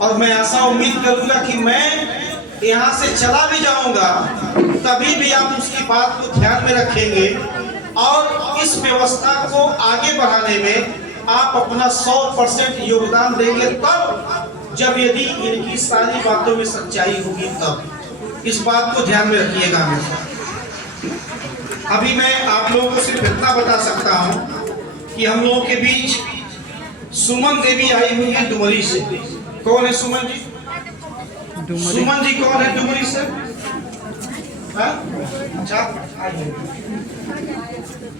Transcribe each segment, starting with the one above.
और मैं ऐसा उम्मीद करूंगा कि मैं यहाँ से चला भी जाऊंगा तभी भी आप उसकी बात को ध्यान में रखेंगे और इस व्यवस्था को आगे बढ़ाने में आप अपना 100% योगदान देंगे, तब जब यदि इनकी सारी बातों में सच्चाई होगी तब। इस बात को ध्यान में रखिएगा हमेशा। अभी मैं आप लोगों को सिर्फ इतना बता सकता हूँ कि हम लोगों के बीच सुमन देवी आई हुई है डुमरी से। कौन है सुमन जी? सुमन जी कौन है डुमरी से? अच्छा,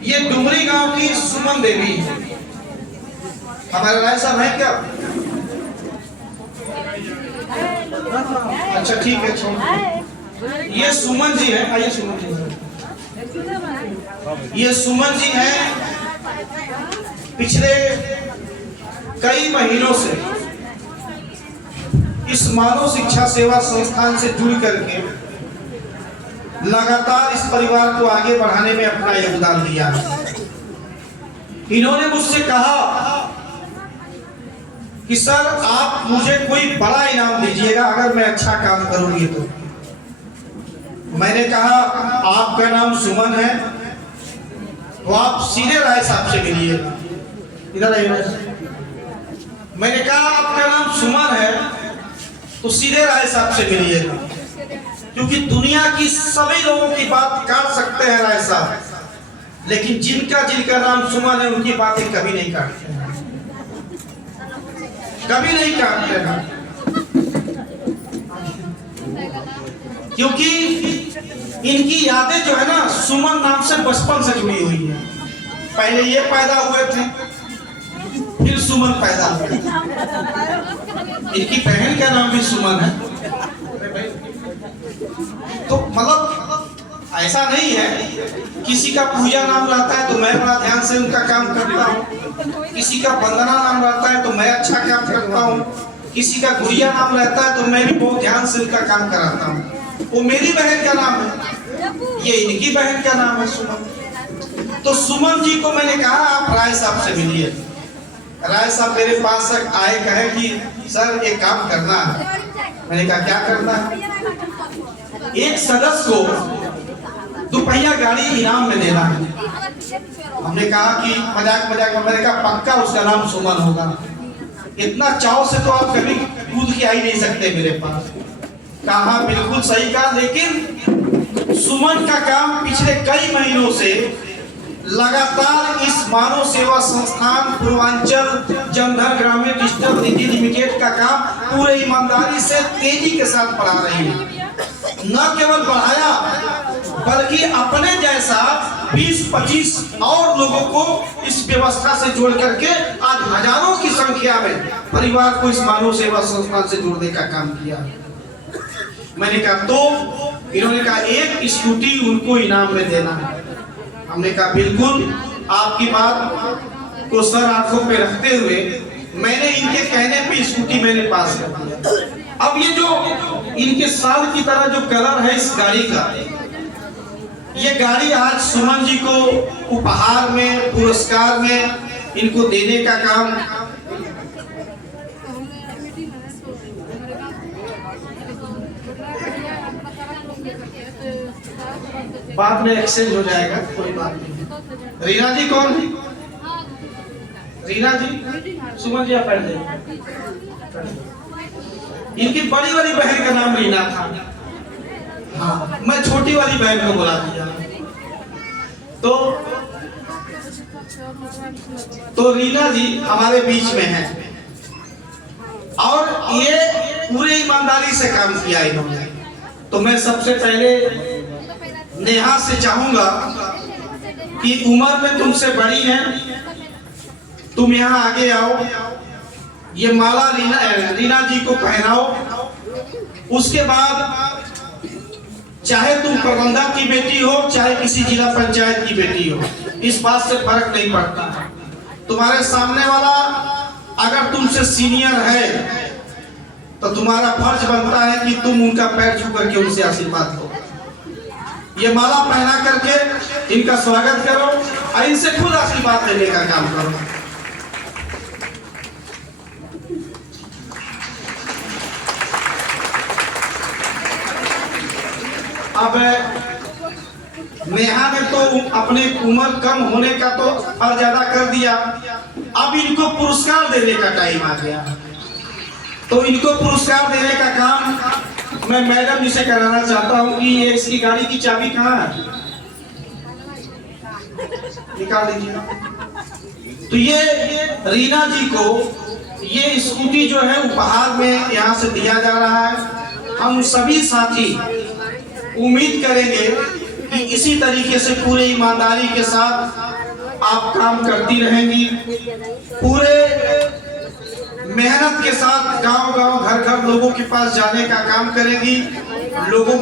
ये डुमरी गांव की सुमन देवी है। हमारे राय साहब है क्या? अच्छा ठीक है, ये सुमन जी है। आइए सुमन जी, ये सुमन जी हैं। पिछले कई महीनों से इस मानव शिक्षा सेवा संस्थान से जुड़ करके लगातार इस परिवार को आगे बढ़ाने में अपना योगदान दिया। इन्होंने मुझसे कहा कि सर आप मुझे कोई बड़ा इनाम दीजिएगा अगर मैं अच्छा काम करूंगी तो। मैंने कहा आपका नाम सुमन है तो आप सीधे राय साहब से मिलिएगा। इधर आइए। मैंने कहा आपका नाम सुमन है तो सीधे राय साहब से मिलिएगा, क्योंकि दुनिया की सभी लोगों की बात काट सकते हैं राय साहब, लेकिन जिनका नाम सुमन है उनकी बातें कभी नहीं काटते हैं, कभी नहीं काटते हैं। क्योंकि इनकी यादें जो है ना सुमन नाम से बचपन से जुड़ी हुई है। पहले ये पैदा हुए थे, फिर सुमन पैदा हुए। इनकी बहन का नाम भी सुमन है। तो मतलब ऐसा नहीं है किसी का पूजा नाम रहता है तो मैं बड़ा ध्यान से उनका काम करता हूँ, किसी का वंदना नाम रहता है तो मैं अच्छा काम करता हूँ, किसी का गुड़िया नाम रहता है तो मैं भी बहुत ध्यान से उनका काम कराता हूँ। वो मेरी बहन का नाम है, ये इनकी बहन का नाम है सुमन। तो सुमन जी को मैंने कहा आप राय साहब से मिलिए। राय साहब मेरे पास आए, कहे कि सर एक काम करना है। मैंने कहा क्या करना है? एक सदस्य को दुपहिया गाड़ी इनाम में देना है। हमने कहा कि मजाक में मैंने कहा पक्का उसका नाम सुमन होगा। इतना चाव से तो आप कभी कूद के आ ही नहीं सकते मेरे पास। कहा बिल्कुल सही कहा, लेकिन सुमन का काम पिछले कई महीनों से लगातार इस मानव सेवा संस्थान पूर्वांचल जनधन ग्रामीण डिजिटल निधि लिमिटेड का काम पूरे ईमानदारी से तेजी के साथ बढ़ा रही है। न केवल बढ़ाया बल्कि अपने जैसा 20-25 और लोगों को इस व्यवस्था से जोड़ करके आज हजारों की संख्या में परिवार को इस मानव सेवा संस्थान से जोड़ने का काम किया। मैंने कहा तो इन्होंने कहा एक स्कूटी उनको इनाम में देना है। हमने कहा बिल्कुल, आपकी बात को सर आंखों पे रखते हुए मैंने इनके कहने पे स्कूटी मैंने पास कर दिया। अब ये जो इनके साल की तरह जो कलर है इस गाड़ी का, ये गाड़ी आज सुमन जी को उपहार में पुरस्कार में इनको देने का काम बाद में एक्सचेंज हो जाएगा, कोई बात नहीं। रीना जी कौन है? रीना जी, सुमन जी आप पढ़ दें। इनकी बड़ी वाली बहन का नाम रीना था। हाँ, मैं छोटी वाली बहन को बुला दिया। तो रीना जी हमारे बीच में है और ये पूरे ईमानदारी से काम किया इन्होंने। तो मैं सबसे पहले नेहा से चाहूंगा कि उम्र में तुमसे बड़ी है, तुम यहाँ आगे आओ, ये माला रीना जी को पहनाओ। उसके बाद चाहे तुम प्रबंधक की बेटी हो चाहे किसी जिला पंचायत की बेटी हो, इस बात से फर्क नहीं पड़ता। तुम्हारे सामने वाला अगर तुमसे सीनियर है तो तुम्हारा फर्ज बनता है कि तुम उनका पैर छू करके उनसे आशीर्वाद लो। ये माला पहना करके इनका स्वागत करो और इनसे खुद आशीर्वाद लेने का काम करो। अब नेहा ने तो अपने उम्र कम होने का तो और ज्यादा कर दिया, अब इनको पुरस्कार देने का टाइम आ गया। तो इनको पुरस्कार देने का काम मैं मैडम जी से कराना चाहता हूँ कि ये इसकी गाड़ी की चाबी कहाँ है, निकाल दीजिए। तो ये रीना जी को ये स्कूटी जो है उपहार में यहाँ से दिया जा रहा है। हम सभी साथी उम्मीद करेंगे कि इसी तरीके से पूरे ईमानदारी के साथ आप काम करती रहेंगी, पूरे मेहनत के साथ गांव-गांव घर-घर लोगों के पास जाने का काम करेंगी, लोगों